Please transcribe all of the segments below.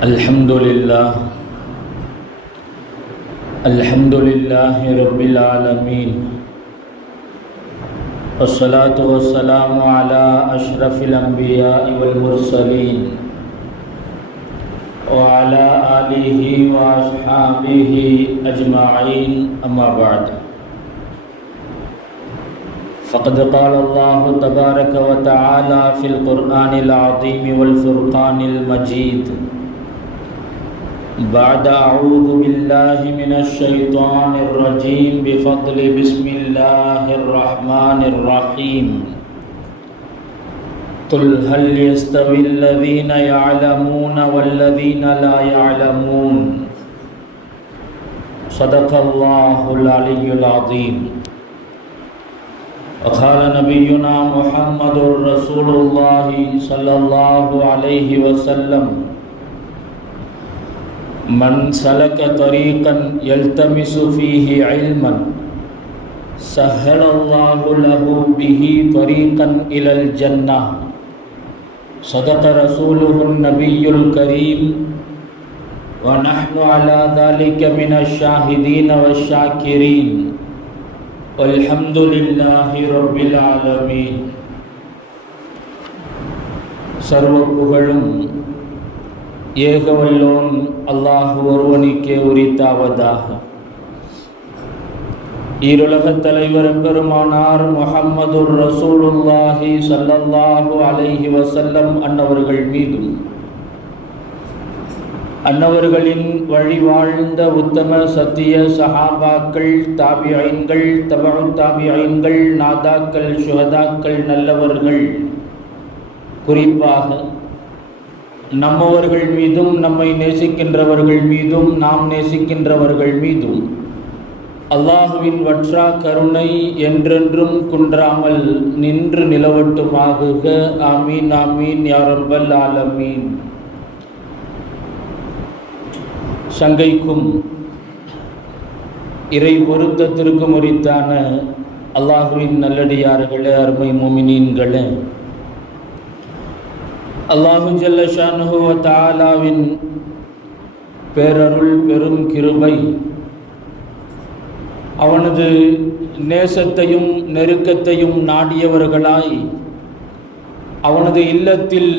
الحمد لله رب العالمين، والصلاة والسلام على أشرف الأنبياء والمرسلين وعلى آله وأصحابه أجمعين، أما بعد. فقد قال الله تبارك وتعالى في القرآن العظيم والفرقان المجيد بعد أعوذ بالله من الشيطان الرجيم بفضل بسم الله الرحمن الرحيم. قل هل يستوي الذين يعلمون والذين لا يعلمون. صدق الله العلي العظيم. وقال نبينا محمد رسول الله صلى الله عليه وسلم: من سلك طريقا يلتمس فيه علما سهل الله له به طريقا إلى الجنة. صدق رسوله النبي الكريم، ونحن على ذلك من الشاهدين والشاكرين، والحمد لله رب العالمين. சர்வ புகழும் ஏகவல்லோன் அல்லாஹ் ஒருவனுக்கே உரித்தாவதாக. ஈருலகத் தலைவர் பெருமானார் முஹம்மதுர் ரசூலுல்லாஹி ஸல்லல்லாஹு அலைஹி வஸல்லம் அன்னவர்கள் மீதும், அன்னவர்களின் வழி வாழ்ந்த உத்தம சத்திய சஹாபாக்கள், தாபியீன்கள், தபஉ தாபியீன்கள், நாதாக்கள், சுஹதாக்கள், நல்லவர்கள், குறிப்பாக நம்மவர்கள் மீதும், நம்மை நேசிக்கின்றவர்கள் மீதும், நாம் நேசிக்கின்றவர்கள் மீதும் அல்லாஹுவின் வற்றா கருணை என்றென்றும் குன்றாமல் நின்று நிலவட்டுமாகுக. ஆமீன் ஆமீன் யா ரப்பல் ஆலமீன். சங்கைக்கும் இறை பொருத்தத்திற்கும் உரித்தான அல்லாஹுவின் நல்லடியார்களே, அருமை முஃமினீன்களே, அல்லாஹு ஜல்ல ஷானுஹு வ தஆலாவின் பேரருள் பெரும் கிருபை, அவனது நேசத்தையும் நெருக்கத்தையும் நாடியவர்களாய் அவனது இல்லத்தில்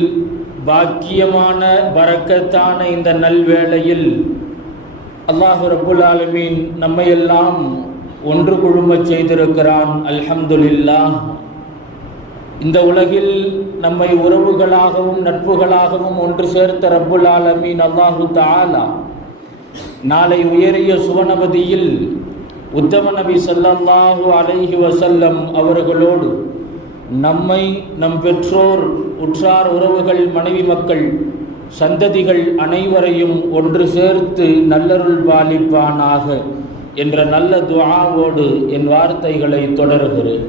பாக்கியமான பரக்கத்தான இந்த நல்வேளையில் அல்லாஹ் ரப்புல் ஆலமீன் நம்மையெல்லாம் ஒன்று குழுமச் செய்திருக்கிறான். அல்ஹம்துலில்லாஹ். இந்த உலகில் நம்மை உறவுகளாகவும் நட்புகளாகவும் ஒன்று சேர்த்த ரப்புல் ஆலமீன் அல்லாஹு தஆலா நாளை உயரிய சுவனபதியில் உத்தம நபி ஸல்லல்லாஹு அலைஹி வஸல்லம் அவர்களோடு நம்மை, நம் பெற்றோர், உற்றார் உறவுகள், மனைவி மக்கள், சந்ததிகள் அனைவரையும் ஒன்று சேர்த்து நல்லருள் பாலிப்பானாக என்ற நல்ல துஆவோடு என் வார்த்தைகளை தொடர்கிறேன்.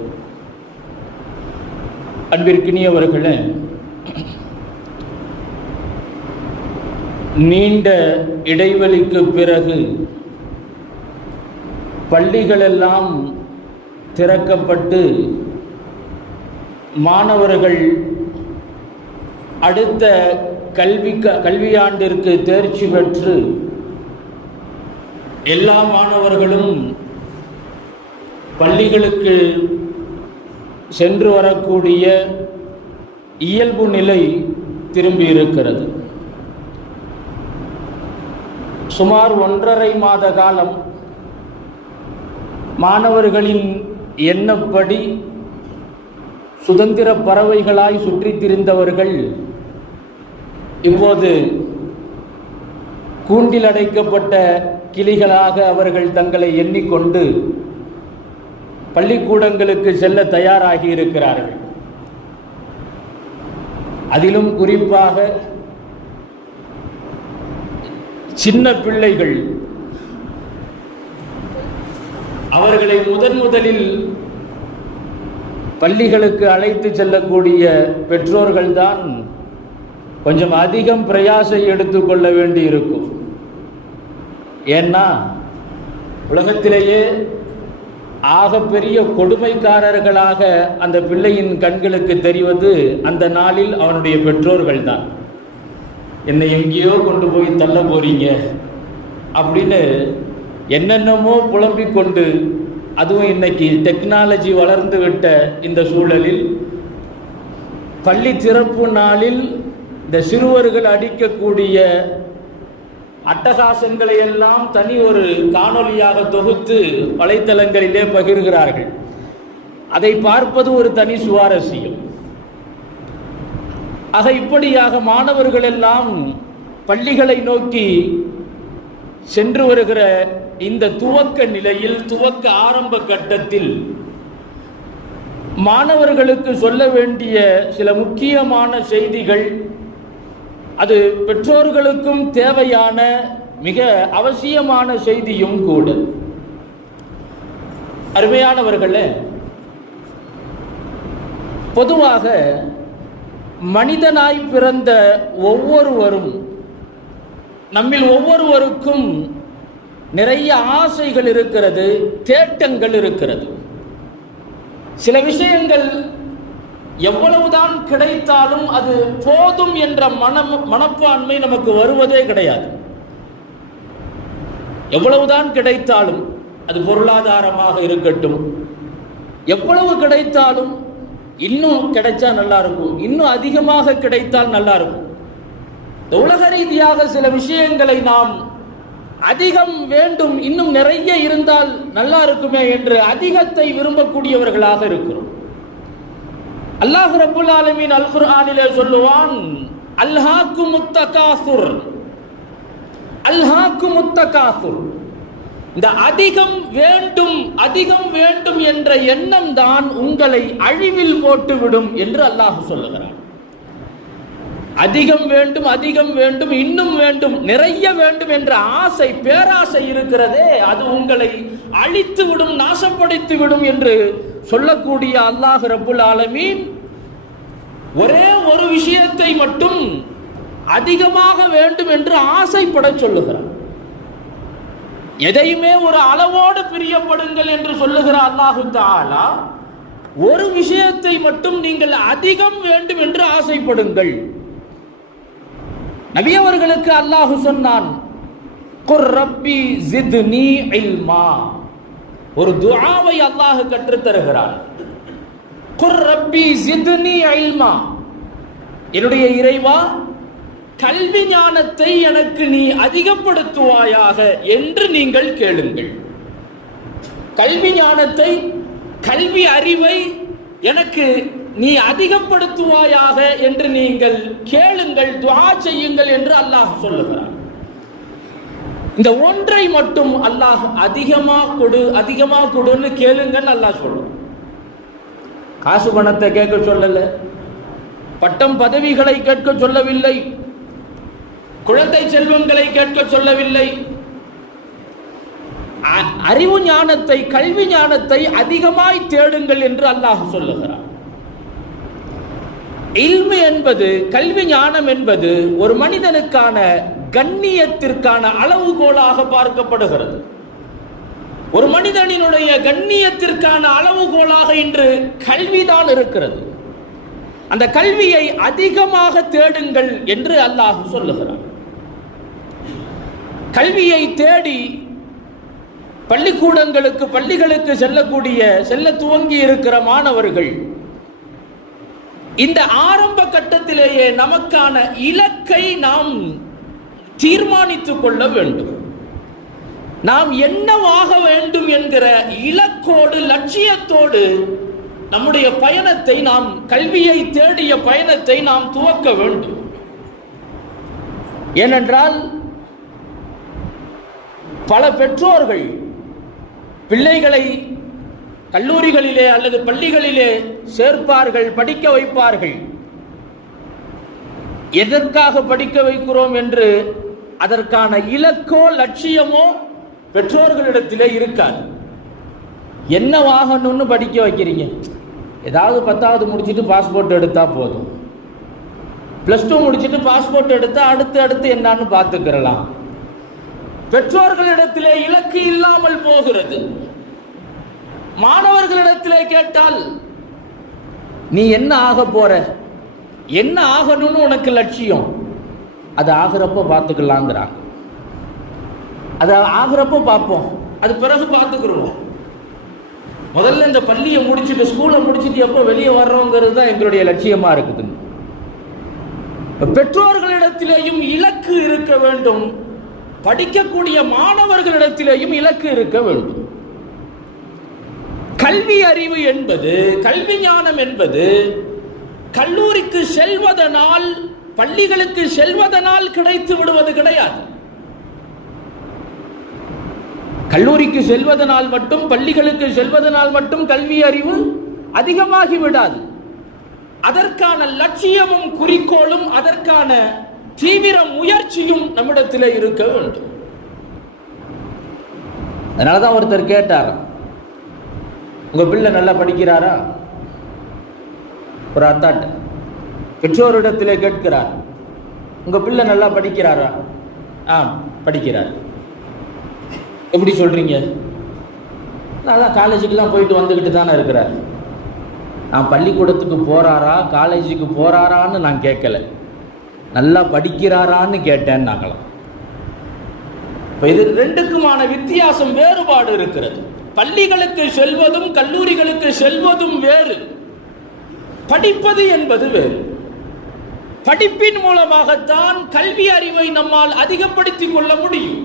அன்பிற்கினியவர்களே, நீண்ட இடைவெளிக்கு பிறகு பள்ளிகளெல்லாம் திறக்கப்பட்டு மாணவர்கள் அடுத்த கல்வியாண்டிற்கு தேர்ச்சி பெற்று எல்லா மாணவர்களும் பள்ளிகளுக்கு சென்று வரக்கூடிய இயல்பு நிலை திரும்பியிருக்கிறது. சுமார் 1.5 மாத காலம் மாணவர்களின் எண்ணப்படி சுதந்திர பறவைகளாய் சுற்றித் திரிந்தவர்கள் இப்போது கூண்டில் அடைக்கப்பட்ட கிளிகளாக அவர்கள் தங்களை எண்ணிக்கொண்டு பள்ளிக்கூடங்களுக்கு செல்ல தயாராகி இருக்கிறார்கள். அதிலும் குறிப்பாக சின்ன பிள்ளைகள், அவர்களை முதலில் பள்ளிகளுக்கு அழைத்து செல்லக்கூடிய பெற்றோர்கள்தான் கொஞ்சம் அதிகம் பிரயாசை எடுத்துக்கொள்ள வேண்டி இருக்கும். ஏன்னா உலகத்திலேயே ஆகப்பெரிய கொடுமைக்காரர்களாக அந்த பிள்ளையின் கண்களுக்கு தெரிவது அந்த நாளில் அவனுடைய பெற்றோர்கள் தான். என்னை எங்கேயோ கொண்டு போய் தள்ள போறீங்க அப்படின்னு என்னென்னமோ புலம்பிக் கொண்டு, அதுவும் இன்னைக்கு டெக்னாலஜி வளர்ந்து விட்ட இந்த சூழலில் பள்ளி திறப்பு நாளில் இந்த சிறுவர்கள் அடிக்கக்கூடிய அட்டகாசங்களை எல்லாம் தனி ஒரு காணொலியாக தொகுத்து வலைத்தளங்களிலே பகிர்கிறார்கள். அதை பார்ப்பது ஒரு தனி சுவாரஸ்யம். ஆக இப்படியாக மாணவர்கள் எல்லாம் பள்ளிகளை நோக்கி சென்று வருகிற இந்த துவக்க நிலையில், துவக்க ஆரம்ப கட்டத்தில் மாணவர்களுக்கு சொல்ல வேண்டிய சில முக்கியமான செய்திகள், அது பெற்றோர்களுக்கும் தேவையான மிக அவசியமான செய்தியும் கூட. அருமையானவர்களே, பொதுவாக மனிதனாய் பிறந்த ஒவ்வொருவரும், நம்மில் ஒவ்வொருவருக்கும் நிறைய ஆசைகள் இருக்கிறது, தேட்டங்கள் இருக்கிறது. சில விஷயங்கள் எவ்வளவுதான் கிடைத்தாலும் அது போதும் என்ற மனப்பான்மை நமக்கு வருவதே கிடையாது. எவ்வளவுதான் கிடைத்தாலும், அது பொருளாதாரமாக இருக்கட்டும், எவ்வளவு கிடைத்தாலும் இன்னும் கிடைச்சா நல்லா இருக்கும், இன்னும் அதிகமாக கிடைத்தால் நல்லா இருக்கும். உலக ரீதியாக சில விஷயங்களை நாம் அதிகம் வேண்டும், இன்னும் நிறைய இருந்தால் நல்லா இருக்குமே என்று அதிகத்தை விரும்பக்கூடியவர்களாக இருக்கிறோம். அல்லாஹ் ரப்புல் ஆலமீன் அல் குர்ஆனிலே சொல்லுவான், அல்ஹாக்குமுத் தகாசுர், அல்ஹாக்குமுத் தகாசுர். இந்த அதிகம் வேண்டும், அதிகம் வேண்டும் என்ற எண்ணம் தான் உங்களை அழிவில் போட்டுவிடும் என்று அல்லாஹ் சொல்லுகிறான். அதிகம் வேண்டும், அதிகம் வேண்டும், இன்னும் வேண்டும், நிறைய வேண்டும் என்ற ஆசை, பேராசை இருக்கிறதே, அது உங்களை அழித்து விடும், நாசப்படுத்தி விடும் என்று சொல்லக்கூடிய அல்லாஹ் ரப்புல் ஆலமீன் ஒரே ஒரு விஷயத்தை மட்டும் அதிகமாக வேண்டும் என்று ஆசைப்பட சொல்லுகிறார். எதையுமே ஒரு அளவோடு பிரியப்படுங்கள் என்று சொல்லுகிற அல்லாஹு தஆலா ஒரு விஷயத்தை மட்டும் நீங்கள் அதிகம் வேண்டும் என்று ஆசைப்படுங்கள். நபி அவர்களுக்கு அல்லாஹ் சொன்னான், குர் ரப்பி ஜித்னி இல்மா. ஒரு துஆவை அல்லாஹ் கற்றுத் தருகிறான். குர் ரப்பி ஜித்னி இல்மா, என்னுடைய இறைவா, கல்வி ஞானத்தை எனக்கு நீ அதிகப்படுத்துவாயாக என்று நீங்கள் கேளுங்கள். கல்வி ஞானத்தை, கல்வி அறிவை எனக்கு நீ அதிகப்படுத்துவாயாக என்று நீங்கள் கேளுங்கள், துஆ செய்யுங்கள் என்று அல்லாஹ் சொல்லுகிறான். இந்த ஒன்றை மட்டும் அல்லாஹ் அதிகமாக கொடு, அதிகமாக கொடுன்னு கேளுங்கன்னு அல்லாஹ் சொல்றான். காசு பணத்தை கேட்க சொல்லல, பட்டம் பதவிகளை கேட்க சொல்லவில்லை, குழந்தை செல்வங்களை கேட்க சொல்லவில்லை. அறிவு ஞானத்தை, கல்வி ஞானத்தை அதிகமாய் தேடுங்கள் என்று அல்லாஹ் சொல்லுகிறான். இல்மு என்பது, கல்வி ஞானம் என்பது ஒரு மனிதனுக்கான கண்ணியத்திற்கான அளவுகோலாக பார்க்கப்படுகிறது. ஒரு மனிதனினுடைய கண்ணியத்திற்கான அளவுகோலாக இன்று கல்விதான் இருக்கிறது. அந்த கல்வியை அதிகமாக தேடுங்கள் என்று அல்லாஹ் சொல்லுகிறான். கல்வியை தேடி பள்ளிக்கூடங்களுக்கு, பள்ளிகளுக்கு செல்ல துவங்கி இருக்கிற மாணவர்கள் இந்த ஆரம்ப கட்டத்திலேயே நமக்கான இலக்கை நாம் தீர்மானித்துக் கொள்ள வேண்டும். நாம் என்னவாக வேண்டும் என்கிற இலக்கோடு, லட்சியத்தோடு நம்முடைய பயணத்தை, நாம் கல்வியை தேடிய பயணத்தை நாம் துவக்க வேண்டும். ஏனென்றால் பல பெற்றோர்கள் பிள்ளைகளை கல்லூரிகளிலே அல்லது பள்ளிகளிலே சேர்ப்பார்கள், படிக்க வைப்பார்கள். எதற்காக படிக்க வைக்கிறோம் என்று அதற்கான இலக்கோ லட்சியமோ பெற்றோர்களிடத்திலே இருக்காது. என்ன வாகனம்னு படிக்க வைக்கிறீங்க? ஏதாவது 10வது முடிச்சுட்டு பாஸ்போர்ட் எடுத்தா போதும், +2 முடிச்சுட்டு பாஸ்போர்ட் எடுத்தா அடுத்து என்னன்னு பார்த்துக்கிறலாம். பெற்றோர்களிடத்திலே இலக்கு இல்லாமல் போகிறது. மாணவர்களிடத்திலே கேட்டால், நீ என்ன ஆக போற, என்ன ஆகணும்னு உனக்கு லட்சியம், அது ஆகிறப்ப பார்த்துக்கலாங்கிறாங்க. அது ஆகிறப்ப பார்ப்போம், அது பிறகு பார்த்துக்குருவோம். முதல்ல இந்த பள்ளியை முடிச்சுட்டு ஸ்கூலை முடிச்சுட்டு எப்போ வெளியே வர்றோங்கிறது தான் எங்களுடைய லட்சியமாக இருக்குது. பெற்றோர்களிடத்திலேயும் இலக்கு இருக்க வேண்டும், படிக்கக்கூடிய மாணவர்களிடத்திலேயும் இலக்கு இருக்க வேண்டும். கல்வி அறிவு என்பது, கல்வி ஞானம் என்பது கல்லூரிக்கு செல்வதனால், பள்ளிகளுக்கு செல்வதனால் கிடைத்து விடுவது கிடையாது. கல்லூரிக்கு செல்வதனால் மட்டும், பள்ளிகளுக்கு செல்வதனால் மட்டும் கல்வி அறிவு அதிகமாகி விடாது. அதற்கான லட்சியமும் குறிக்கோளும், அதற்கான தீவிர முயற்சியும் நம்மிடத்தில் இருக்க வேண்டும். அதனாலதான் ஒருத்தர் கேட்டார், உங்க பிள்ளை நல்லா படிக்கிறாரா? ஒரு அத்தாட்ட பெற்றோரிடத்திலே கேட்கிறார், உங்க பிள்ளை நல்லா படிக்கிறாரா? படிக்கிறார். எப்படி சொல்றீங்க? நல்லா காலேஜுக்கெல்லாம் போயிட்டு வந்துக்கிட்டு தானே இருக்கிறார். நான் பள்ளிக்கூடத்துக்கு போறாரா காலேஜுக்கு போறாரான்னு நான் கேட்கல, நல்லா படிக்கிறாரான்னு கேட்டேன் நாங்களாம். இப்போ இது ரெண்டுக்குமான வித்தியாசம், வேறுபாடு இருக்கிறது. பள்ளிகளுக்கு செல்வதும் கல்லூரிகளுக்கு செல்வதும் வேறு, படிப்பது என்பது வேறு. படிப்பின் மூலமாகத்தான் கல்வி அறிவை நம்மால் அதிகப்படுத்திக் கொள்ள முடியும்,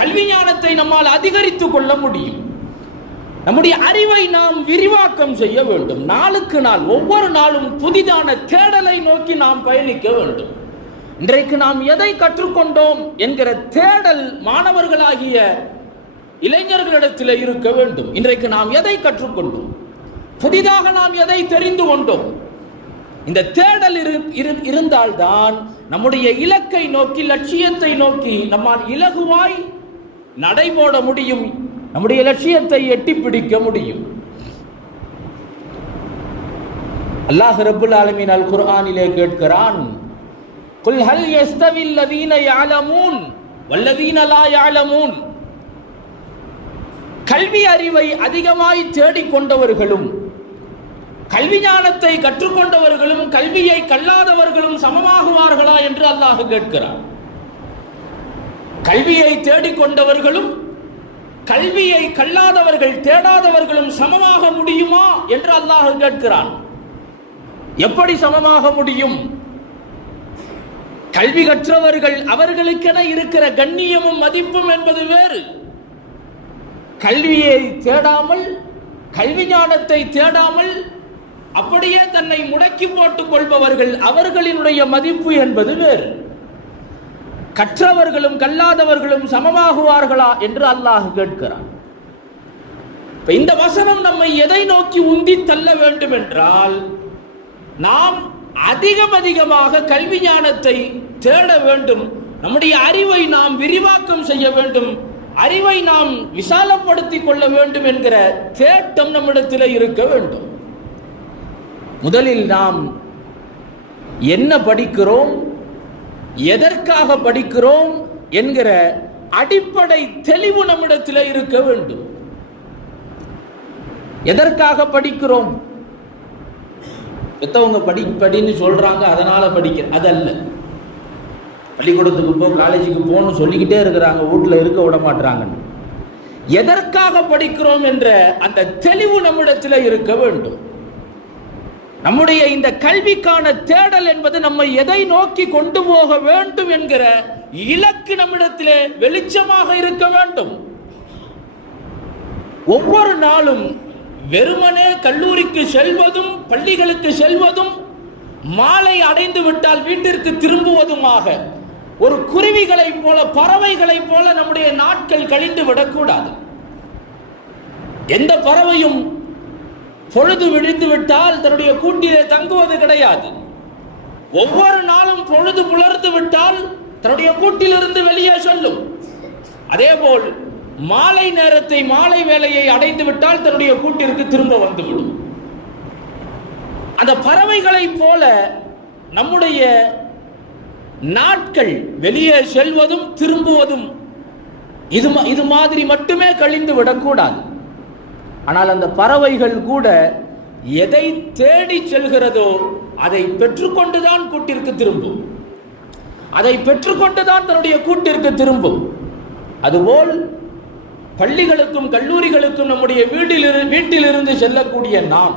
கல்வி ஞானத்தை நம்மால் அதிகரித்துக் கொள்ள முடியும். நம்முடைய அறிவை நாம் விரிவாக்கம் செய்ய வேண்டும். நாளுக்கு நாள், ஒவ்வொரு நாளும் புதிதான தேடலை நோக்கி நாம் பயணிக்க வேண்டும். இன்றைக்கு நாம் எதை கற்றுக்கொண்டோம் என்கிற தேடல் மாணவர்களாகிய இளைஞர்களிடத்தில் இருக்க வேண்டும். இன்றைக்கு நாம் எதை கற்றுக்கொண்டோம், புதிதாக நாம் எதை தெரிந்து கொண்டோம், இந்த தேடல் இருந்தால்தான் நம்முடைய இலக்கை நோக்கி, லட்சியத்தை நோக்கி நம்மால் இலகுவாய் நடைபோட முடியும், நம்முடைய லட்சியத்தை எட்டி பிடிக்க முடியும். அல்லாஹ் ரப்புல் ஆலமீன் அல் குர்ஆனிலே கேட்கிறான், குல் ஹல் யஸ்தவில் லதீன யஅலமூன் வல்லதீன லா யஅலமூன். கல்வி அறிவை அதிகமாய் தேடிக்கொண்டவர்களும் கல்வி ஞானத்தை கற்றுக்கொண்டவர்களும் கல்வியை கல்லாதவர்களும் சமமாகுவார்களா என்று அல்லாஹ் கேட்கிறார். கல்வியை தேடிக்கொண்டவர்களும் கல்வியை கல்லாதவர்கள், தேடாதவர்களும் சமமாக முடியுமா என்று அல்லாஹ் கேட்கிறான். எப்படி சமமாக முடியும்? கல்வி கற்றவர்கள், அவர்களுக்கென இருக்கிற கண்ணியமும் மதிப்பும் என்பது வேறு. கல்வியை தேடாமல், கல்வி ஞானத்தை தேடாமல் அப்படியே தன்னை முடக்கி போட்டுக் கொள்பவர்கள், அவர்களினுடைய மதிப்பு என்பது வேறு. கற்றவர்களும் கல்லாதவர்களும் சமமாகுவார்களா என்று அல்லாஹ் கேட்கிறான். இந்த வசனம் நம்மை எதை நோக்கி உந்தி தள்ள வேண்டும் என்றால், நாம் அதிகமாக கல்வி ஞானத்தை தேட வேண்டும், நம்முடைய அறிவை நாம் விரிவாக்கம் செய்ய வேண்டும், அறிவை நாம் விசாலப்படுத்திக் கொள்ள வேண்டும் என்கிற தேட்டம் நம்மிடத்தில் இருக்க வேண்டும். முதலில் நாம் என்ன படிக்கிறோம், எதற்காக படிக்கிறோம் என்கிற அடிப்படை தெளிவு நம்மிடத்தில் இருக்க வேண்டும். எதற்காக படிக்கிறோம்? பெத்தவங்க படின்னு சொல்றாங்க, அதனால படிக்க, அதல்ல. பள்ளிக்கூடத்துக்கு போ, காலேஜுக்கு போன்னு சொல்லிக்கிட்டே இருக்கிறாங்க, வீட்டில் இருக்க விட மாட்டாங்கன்னு. எதற்காக படிக்கிறோம் என்ற அந்த தெளிவு நம்மிடத்தில் இருக்க வேண்டும். நம்முடைய இந்த கல்விக்கான தேடல் என்பது நம்மை எதை நோக்கி கொண்டு போக வேண்டும் என்கிற இலக்கு நம்மிடத்திலே வெளிச்சமாக இருக்க வேண்டும். ஒவ்வொரு நாளும் வெறுமனே கல்லூரிக்கு செல்வதும் பள்ளிகளுக்கு செல்வதும் மாலை அடைந்து விட்டால் வீட்டிற்கு திரும்புவதுமாக ஒரு குருவிகளை போல, பறவைகளை போல நம்முடைய நாட்கள் கழிந்து விடக்கூடாது. எந்த பறவையும் பொழுது விழிந்து விட்டால் தன்னுடைய கூட்டிலே தங்குவது கிடையாது. ஒவ்வொரு நாளும் பொழுது புலர்ந்து விட்டால் தன்னுடைய கூட்டிலிருந்து வெளியே செல்லும். அதேபோல் மாலை நேரத்தை, மாலை வேளையை அடைந்து விட்டால் தன்னுடைய கூட்டிற்கு திரும்ப வந்துவிடும். அந்த பறவைகளை போல நம்முடைய நாட்கள் வெளியே செல்வதும் திரும்புவதும் இது மாதிரி மட்டுமே கழிந்து விடக்கூடாது. ஆனால் அந்த பறவைகள் கூட எதை தேடி செல்கிறதோ அதை பெற்றுக்கொண்டுதான் கூட்டிற்கு திரும்பும். அதை பெற்றுக்கொண்டுதான் தன்னுடைய கூட்டிற்கு திரும்பும். அதுபோல் பள்ளிகளுக்கும் கல்லூரிகளுக்கும் நம்முடைய வீட்டிலிருந்து செல்லக்கூடிய நாம்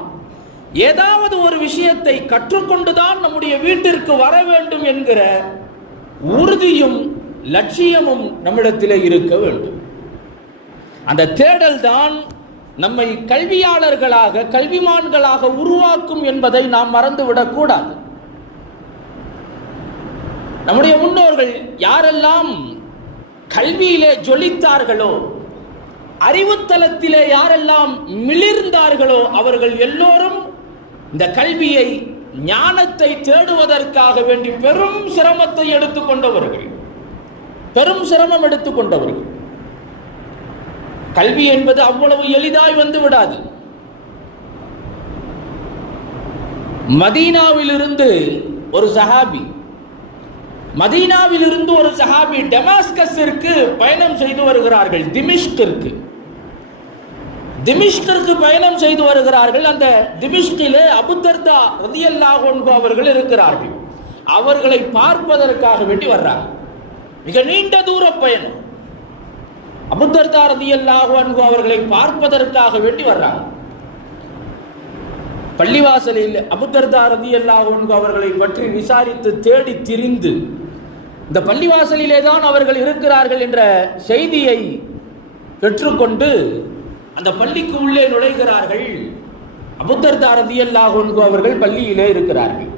ஏதாவது ஒரு விஷயத்தை கற்றுக்கொண்டுதான் நம்முடைய வீட்டிற்கு வர வேண்டும் என்கிற உறுதியும் லட்சியமும் நம்மிடத்திலே இருக்க வேண்டும். அந்த தேடல் தான் நம்மை கல்வியாளர்களாக கல்விமான்களாக உருவாக்கும் என்பதை நாம் மறந்துவிடக்கூடாது. நம்முடைய முன்னோர்கள் யாரெல்லாம் கல்வியிலே ஜொலித்தார்களோ, அறிவுத்தலத்திலே யாரெல்லாம் மிளிர்ந்தார்களோ, அவர்கள் எல்லோரும் இந்த கல்வியை ஞானத்தை தேடுவதற்காக வேண்டி பெரும் சிரமத்தை எடுத்துக்கொண்டவர்கள், பெரும் சிரமம் எடுத்துக்கொண்டவர்கள். கல்வி என்பது அவ்வளவு எளிதாய் வந்து விடாது. மதீனாவிலிருந்து ஒரு சஹாபி டமாஸ்கஸிற்கு பயணம் செய்து வருகிறார்கள். திமிஷ்கிற்கு பயணம் செய்து வருகிறார்கள். அந்த திமிஷ்கிலே அபூ தர்தா ரலியல்லாஹு அன்ஹு அவர்கள் இருக்கிறார்கள். அவர்களை பார்ப்பதற்காக வேண்டி வர்றாங்க. மிக நீண்ட தூர பயணம். அபூ தர்தா ரலியல்லாஹு அன்ஹு அவர்களை பார்ப்பதற்காக வேண்டி வர்றாங்க. பள்ளிவாசலில் அபூ தர்தா ரலியல்லாஹு அன்ஹு அவர்களை பற்றி விசாரித்து தேடி திரிந்து இந்த பள்ளிவாசலிலே தான் அவர்கள் இருக்கிறார்கள் என்ற செய்தியை பெற்றுக்கொண்டு அந்த பள்ளிக்கு உள்ளே நுழைகிறார்கள். அபூ தர்தா ரலியல்லாஹு அன்ஹு அவர்கள் பள்ளியிலே இருக்கிறார்கள்.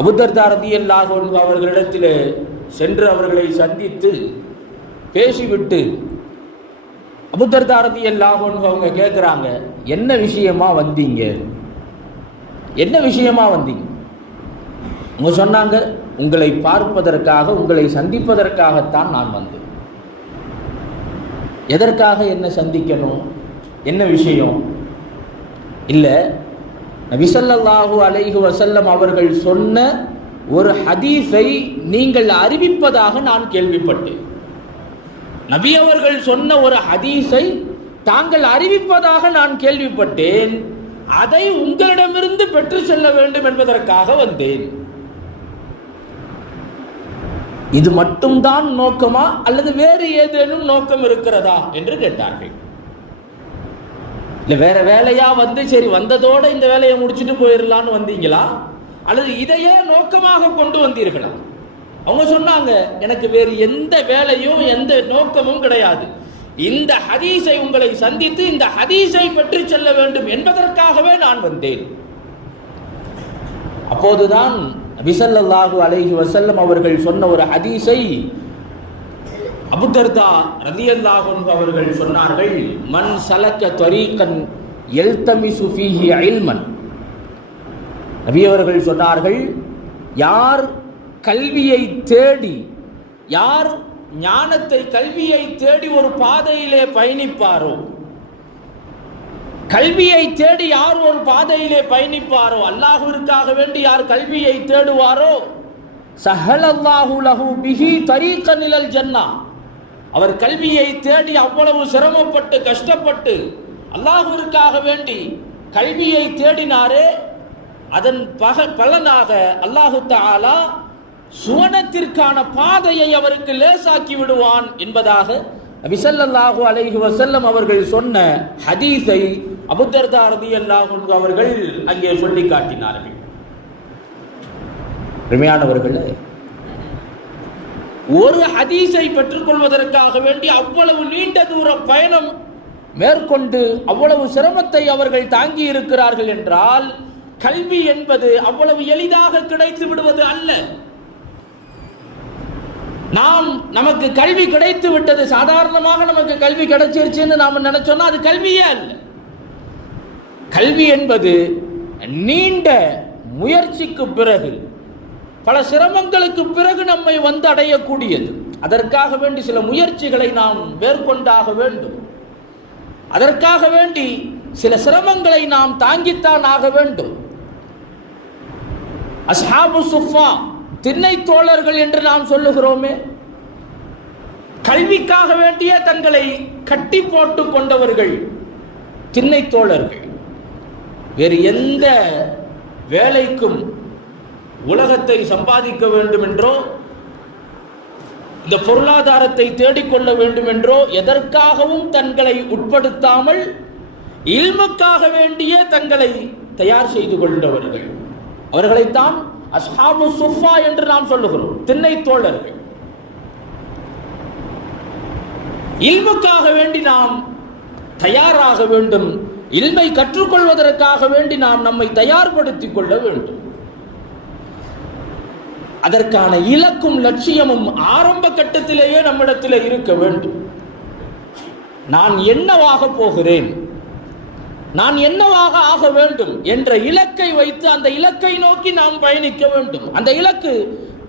அபூ தர்தா ரலியல்லாஹு அன்ஹு அவர்களிடத்திலே சென்று அவர்களை சந்தித்து பேசிவிட்டு அபூ தர்தா ரலியல்லாஹு அன்ஹு அவங்க கேட்குறாங்க, என்ன விஷயமா வந்தீங்க? அவங்க சொன்னாங்க, உங்களை பார்ப்பதற்காக, உங்களை சந்திப்பதற்காகத்தான் நான் வந்தேன். எதற்காக என்ன சந்திக்கணும், என்ன விஷயம்? இல்லை, நபி ஸல்லல்லாஹு அலைஹி வஸல்லம் அவர்கள் சொன்ன ஒரு ஹதீஸை நீங்கள் அறிவிப்பதாக நான் கேள்விப்பட்டேன். நபி அவர்கள் சொன்ன ஒரு ஹதீஸை தாங்கள் அறிவிப்பதாக நான் கேள்விப்பட்டேன். அதை உங்களிடமிருந்து பெற்று செல்ல வேண்டும் என்பதற்காக வந்தேன். இது மட்டும்தான் நோக்கமா அல்லது வேறு ஏதேனும் நோக்கம் இருக்கிறதா என்று கேட்டார்கள். இல்லை வேற வேலையா வந்து சரி வந்ததோட இந்த வேலையை முடிச்சுட்டு போயிடலான்னு வந்தீங்களா, அல்லது இதையே நோக்கமாக கொண்டு வந்தீர்களா? அவங்க சொன்னாங்க, எனக்கு வேறு எந்த வேலையும் எந்த நோக்கமும் கிடையாது. இந்த ஹதீஸை உங்களை சந்தித்து இந்த ஹதீஸை பெற்று செல்ல வேண்டும் என்பதற்காகவே நான் வந்தேன். அப்போதுதான் நபி ஸல்லல்லாஹு அலைஹி வஸல்லம் அவர்கள் சொன்ன ஒரு ஹதீஸை அபூ தர்தா ரலியல்லாஹு அன்ஹு அவர்கள் சொன்னார்கள், மன் சலக்க தரீகன் யல்தமிசு ஃபீஹி இல்மன். நபி அவர்கள் சொன்னார்கள், யார் கல்வியை தேடி, யார் ஞானத்தை கல்வியை தேடி ஒரு பாதையிலே பயணிப்பாரோ, கல்வியை தேடி யார் ஒரு பாதையிலே பயணிப்பாரோ, அல்லாஹ்விற்காக வேண்டி யார் கல்வியை தேடுவாரோ, சஹலல்லாஹு லஹு பிஹி தரீகன் இலல் ஜன்னah, அவர் கல்வியை தேடி அவ்வளவு சிரமப்பட்டு கஷ்டப்பட்டு அல்லாஹ்விற்காக வேண்டி கல்வியை தேடினாரே, அதன் பலனாக அல்லாஹு தஆலா சுவனத்திற்கான பாதையை அவருக்கு லேசாக்கி விடுவான் என்பதாக நபி ஸல்லல்லாஹு அலைஹி வஸல்லம் அவர்கள் சொன்ன ஹதீஸை அபூ தர்தா ரலியல்லாஹு அன்ஹு அவர்கள் அங்கே சொல்லி காட்டினார்கள். பெருமையானவர்களே, ஒரு ஹதீஸை பெற்றுக்கொள்வதற்காக வேண்டி அவ்வளவு நீண்ட தூர பயணம் மேற்கொண்டு அவ்வளவு சிரமத்தை அவர்கள் தாங்கி இருக்கிறார்கள் என்றால் கல்வி என்பது அவ்வளவு எளிதாக கிடைத்து விடுவது அல்ல. நமக்கு கல்வி கிடைத்து விட்டது, சாதாரணமாக நமக்கு கல்வி கிடைச்சிருச்சுன்னு நாம நினைச்சோம்னா அது கல்வியே அல்ல. கல்வி என்பது நீண்ட முயற்சிக்கு பிறகு, பல சிரமங்களுக்கு பிறகு நம்மை வந்து அடையக்கூடியது. அதற்காக வேண்டி சில முயற்சிகளை நாம் மேற்கொண்டாக வேண்டும். அதற்காக வேண்டி சில சிரமங்களை நாம் தாங்கித்தான் ஆக வேண்டும். அஸ்ஹாபு சுஃபா, திண்ணை தோழர்கள் என்று நாம் சொல்லுகிறோமே, கல்விக்காக வேண்டிய தங்களை கட்டி போட்டு கொண்டவர்கள் திண்ணை தோழர்கள். வேறு எந்த வேலைக்கும் உலகத்தை சம்பாதிக்க வேண்டும் என்றோ, இந்த பொருளாதாரத்தை தேடிக்கொள்ள வேண்டும் என்றோ எதற்காகவும் தங்களை உட்படுத்தாமல் இல்முக்காக வேண்டிய தங்களை தயார் செய்து கொண்டவர்கள், அவர்களைத்தான் அஸ்ஹாபு சுஃபா என்று நாம் சொல்லுகிறோம், திண்ணை தோழர்கள். இல்முக்காக வேண்டி நாம் தயாராக வேண்டும், இல்மை கற்றுக்கொள்வதற்காக வேண்டி நாம் நம்மை தயார்படுத்திக் கொள்ள வேண்டும். அதற்கான இலக்கும் லட்சியமும் ஆரம்ப கட்டத்திலேயே நம்மிடத்தில் இருக்க வேண்டும். நான் என்னவாக போகிறேன், நான் என்னவாக ஆக வேண்டும் என்ற இலக்கை வைத்து அந்த இலக்கை நோக்கி நாம் பயணிக்க வேண்டும். அந்த இலக்கு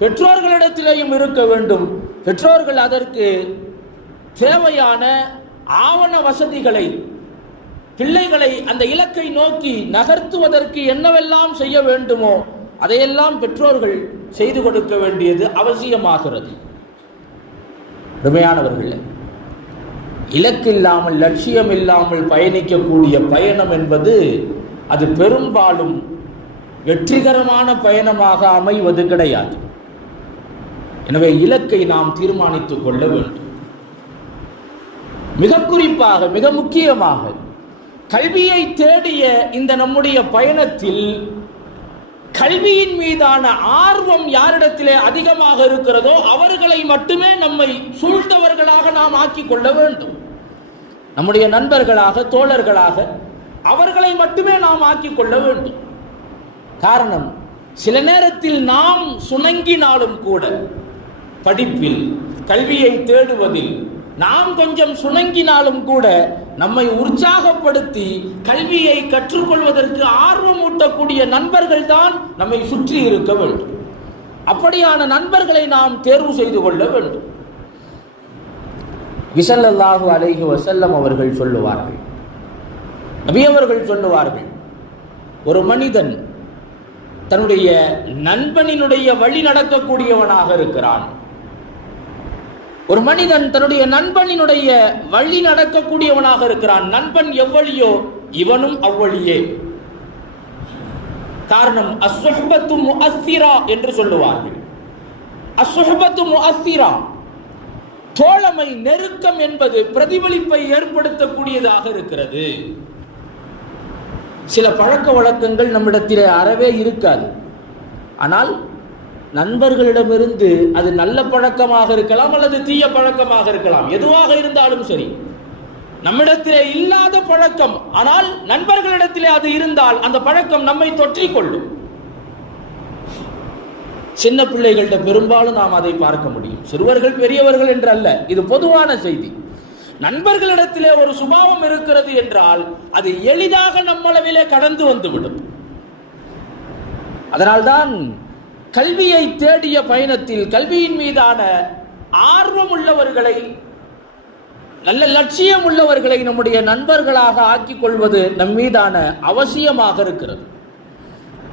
பெற்றோர்களிடத்திலேயும் இருக்க வேண்டும். பெற்றோர்கள் அதற்கு தேவையான ஆவண வசதிகளை, பிள்ளைகளை அந்த இலக்கை நோக்கி நகர்த்துவதற்கு என்னவெல்லாம் செய்ய வேண்டுமோ அதையெல்லாம் பெற்றோர்கள் செய்து கொடுக்க வேண்டியது அவசியமாகிறது. உண்மையானவர்களே, இலக்கு இல்லாமல் லட்சியம் இல்லாமல் பயணிக்கக்கூடிய பயணம் என்பது அது பெரும்பாலும் வெற்றிகரமான பயணமாக அமைவது கிடையாது. எனவே இலக்கை நாம் தீர்மானித்துக் கொள்ள வேண்டும். மிக குறிப்பாக, மிக முக்கியமாக கல்வியை தேடிய இந்த நம்முடைய பயணத்தில் கல்வியின் மீதான ஆர்வம் யாரிடத்திலே அதிகமாக இருக்கிறதோ அவர்களை மட்டுமே நம்மை சூழ்ந்தவர்களாக நாம் ஆக்கிக் கொள்ள வேண்டும். நம்முடைய நண்பர்களாக, தோழர்களாக அவர்களை மட்டுமே நாம் ஆக்கிக் கொள்ள வேண்டும். காரணம், சில நேரத்தில் நாம் சுணங்கினாலும் கூட படிப்பில், கல்வியை தேடுவதில் நாம் கொஞ்சம் சுணங்கினாலும் கூட நம்மை உற்சாகப்படுத்தி கல்வியை கற்றுக்கொள்வதற்கு ஆர்வம் ஊட்டக்கூடிய நண்பர்கள் தான் நம்மை சுற்றி இருக்க வேண்டும். அப்படியான நண்பர்களை நாம் தேர்வு செய்து கொள்ள வேண்டும். ஸல்லல்லாஹு அலைஹி வஸல்லம் அவர்கள் சொல்லுவார்கள், நபி அவர்கள் சொல்லுவார்கள், ஒரு மனிதன் தன்னுடைய நண்பனினுடைய வழி நடக்கக்கூடியவனாக இருக்கிறான். ஒரு மனிதன் தன்னுடைய நண்பனினுடைய வழி நடக்கக்கூடியவனாக இருக்கிறான். நண்பன் எவ்வளியோ இவனும் அவ்வளியே. காரணம், அஸ்ஸுஹ்பத்து முஅஸ்ஸிரா என்று சொல்லுவார்கள். அஸ்ஸுஹ்பத்து முஅஸ்ஸிரா, தோழமை, நெருக்கம் என்பது பிரதிபலிப்பை ஏற்படுத்தக்கூடியதாக இருக்கிறது. சில பழக்க வழக்கங்கள் நம்மிடத்திலே அறவே இருக்காது. ஆனால் நண்பர்களிடமிருந்து அது நல்ல பழக்கமாக இருக்கலாம் அல்லது தீய பழக்கமாக இருக்கலாம். எதுவாக இருந்தாலும் சரி, நம்மிடத்திலே இல்லாத பழக்கம் ஆனால் நண்பர்களிடத்திலே அது இருந்தால் அந்த பழக்கம் நம்மை தொற்றிக்கொள்ளும். சின்ன பிள்ளைகள்கிட்ட பெரும்பாலும் நாம் அதை பார்க்க முடியும். சிறுவர்கள் பெரியவர்கள் என்று அல்ல, இது பொதுவான செய்தி. நண்பர்களிடத்திலே ஒரு சுபாவம் இருக்கிறது என்றால் அது எளிதாக நம்மளவிலே கடந்து வந்துவிடும். அதனால்தான் கல்வியை தேடிய பயணத்தில் கல்வியின் மீதான ஆர்வம் உள்ளவர்களை, நல்ல லட்சியம் உள்ளவர்களை நம்முடைய நண்பர்களாக ஆக்கிக் கொள்வது நம் மீதான அவசியமாக இருக்கிறது.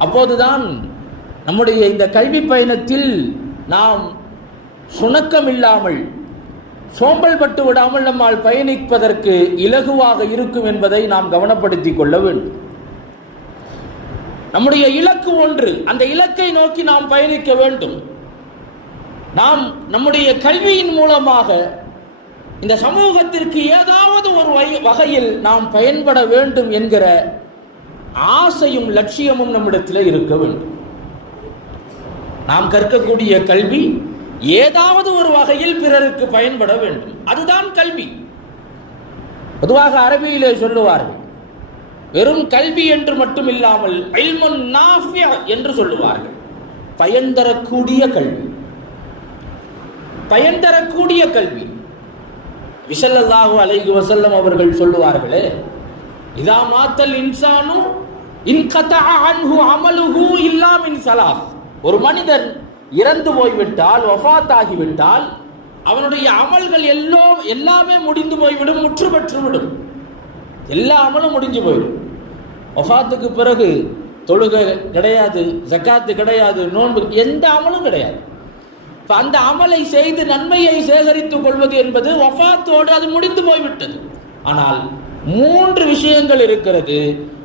அப்போதுதான் நம்முடைய இந்த கல்வி பயணத்தில் நாம் சுணக்கம் இல்லாமல், சோம்பல் பட்டு விடாமல் நம்மால் பயணிப்பதற்கு இலகுவாக இருக்கும் என்பதை நாம் கவனப்படுத்திக் கொள்ள வேண்டும். நம்முடைய இலக்கு ஒன்று, அந்த இலக்கை நோக்கி நாம் பயணிக்க வேண்டும். நாம் நம்முடைய கல்வியின் மூலமாக இந்த சமூகத்திற்கு ஏதாவது ஒரு வகையில் நாம் பயன்பட வேண்டும் என்கிற ஆசையும் லட்சியமும் நம்மிடத்தில் இருக்க வேண்டும். நாம் கற்கக்கூடிய கல்வி ஏதாவது ஒரு வகையில் பிறருக்கு பயன்பட வேண்டும். அதுதான் கல்வி. பொதுவாக அரபியிலே சொல்லுவார்கள், வெறும் கல்வி என்று மட்டும் இல்லாமல் இல்முன் நாஃபிஅ என்று சொல்லுவார்கள். பயன் தரக்கூடிய கல்வி, பயன் தரக்கூடிய கல்வி. ஸல்லல்லாஹு அலைஹி வஸல்லம் அவர்கள் சொல்லுவார்களே, இதா மாத்தல் இன்சானு இன்கதஅ அன்ஹு அமலுஹு இல்லா மின் ஸலாஸ். ஒரு மனிதன் இறந்து போய்விட்டால், வஃபாத் ஆகிவிட்டால் அவனுடைய அமல்கள் எல்லாமே முடிந்து போய்விடும், முற்று பெற்றுவிடும். எல்லா அமலும் முடிஞ்சு போயிடும். வஃபாத்துக்கு பிறகு தொழுகை கிடையாது, ஜக்காத்து கிடையாது, நோன்பு, எந்த அமலும் கிடையாது. அந்த அமலை செய்து நன்மையை சேகரித்துக் கொள்வது என்பது வஃபாத்தோடு அது முடிந்து போய்விட்டது. ஆனால் 3 விஷயங்கள் இருக்கிறது.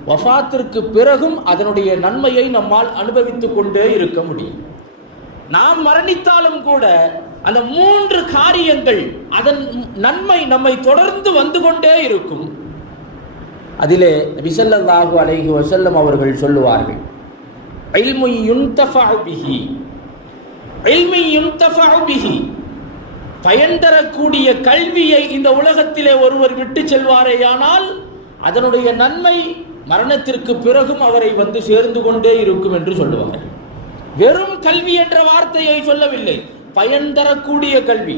வஃபாத்திற்கு பிறகும் அதனுடைய நன்மையை நம்மால் அனுபவித்துக் கொண்டே இருக்க முடியும். நாம் மரணித்தாலும் கூட அந்த 3 காரியங்கள், அதன் நன்மை நம்மை தொடர்ந்து வந்து கொண்டே இருக்கும். அதிலே நபி ஸல்லல்லாஹு அலைஹி வஸல்லம் அவர்கள் சொல்லுவார்கள், இல்மு யுன்தஃபஉ பிஹி, இல்மு யுன்தஃபஉ பிஹி, பயன் தரக்கூடிய கல்வியை இந்த உலகத்திலே ஒருவர் விட்டு செல்வாரேயானால் அதனுடைய நன்மை மரணத்திற்கு பிறகும் அவரை வந்து சேர்ந்து கொண்டே இருக்கும் என்று சொல்லுவார்கள். வெறும் கல்வி என்ற வார்த்தையை சொல்லவில்லை, பயன் தரக்கூடிய கல்வி.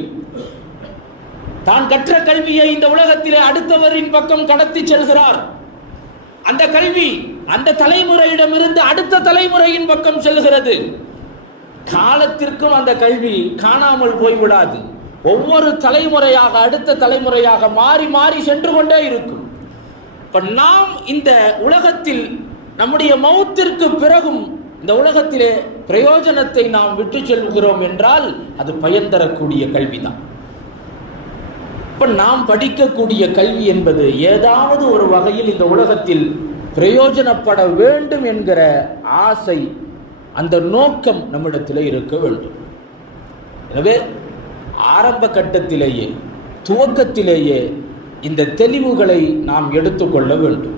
தான் கற்ற கல்வியை இந்த உலகத்திலே அடுத்தவரின் பக்கம் கடத்தி செல்கிறார். அந்த கல்வி அந்த தலைமுறையிடமிருந்து அடுத்த தலைமுறையின் பக்கம் செல்கிறது. காலத்திற்கும் அந்த கல்வி காணாமல் போய்விடாது. ஒவ்வொரு தலைமுறையாக அடுத்த தலைமுறையாக மாறி மாறி சென்று கொண்டே இருக்கும். இப்ப நாம் இந்த உலகத்தில் நம்முடைய மௌத்திற்கு பிறகும் இந்த உலகத்திலே பிரயோஜனத்தை நாம் விட்டு செல்கிறோம் என்றால் அது பயன் தரக்கூடிய கல்விதான். இப்ப நாம் படிக்கக்கூடிய கல்வி என்பது ஏதாவது ஒரு வகையில் இந்த உலகத்தில் பிரயோஜனப்பட வேண்டும் என்கிற ஆசை, அந்த நோக்கம் நம்மிடத்தில் இருக்க வேண்டும். எனவே ஆரம்ப கட்டத்திலேயே, துவக்கத்திலேயே இந்த தெளிவுகளை நாம் எடுத்துக்கொள்ள வேண்டும்.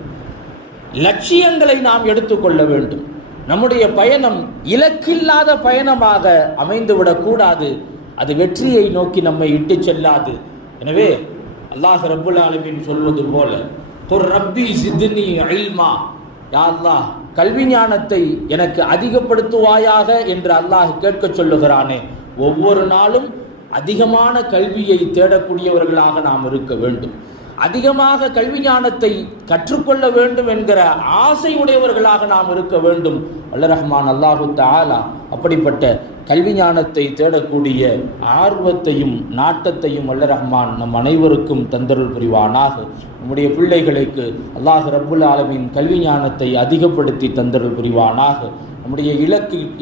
லட்சியங்களை நாம் எடுத்துக்கொள்ள வேண்டும். நம்முடைய பயணம் இலக்கில்லாத பயணமாக அமைந்துவிடக்கூடாது. அது வெற்றியை நோக்கி நம்மை இட்டு செல்லாது. எனவே அல்லாஹ் ரப்புல் ஆலமீன் சொல்வது போல, குர் ரப்பி ஸித்னி இல்மா, யா அல்லாஹ் கல்வி ஞானத்தை எனக்கு அதிகப்படுத்துவாயாக என்று அல்லாஹ் கேட்க சொல்லுகிறானே. ஒவ்வொரு நாளும் அதிகமான கல்வியை தேடக்கூடியவர்களாக நாம் இருக்க வேண்டும். அதிகமாக கல்வி ஞானத்தை கற்றுக்கொள்ள வேண்டும் என்கிற ஆசை உடையவர்களாக நாம் இருக்க வேண்டும். வல்ல ரஹ்மான் அல்லாஹு தஆலா அப்படிப்பட்ட கல்வி ஞானத்தை தேடக்கூடிய ஆர்வத்தையும் நாட்டத்தையும் வல்ல ரஹ்மான் நம் அனைவருக்கும் தந்தருள் புரிவானாக. நம்முடைய பிள்ளைகளுக்கு அல்லாஹ் ரப்புல் ஆலமீன் கல்வி ஞானத்தை அதிகப்படுத்தி தந்தருள் புரிவானாக. நம்முடைய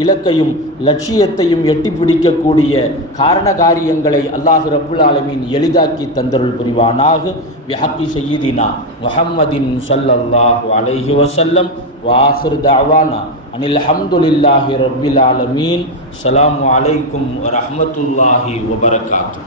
இலக்கையும் லட்சியத்தையும் எட்டி பிடிக்கக்கூடிய காரண காரியங்களை அல்லாஹ் ரப்புல் ஆலமீன் எளிதாக்கி தந்தருள் புரிவானாக. பிஹக்கி சய்யிதினா முஹம்மதின் ஸல்லல்லாஹு அலைஹி வஸல்லம் வஆஹிர் தஅவானா அனில் ஹம்துலில்லாஹி ரப்பில் ஆலமீன். ஸலாமு அலைக்கும் வரஹ்மத்துல்லாஹி வபரகாத்துஹு.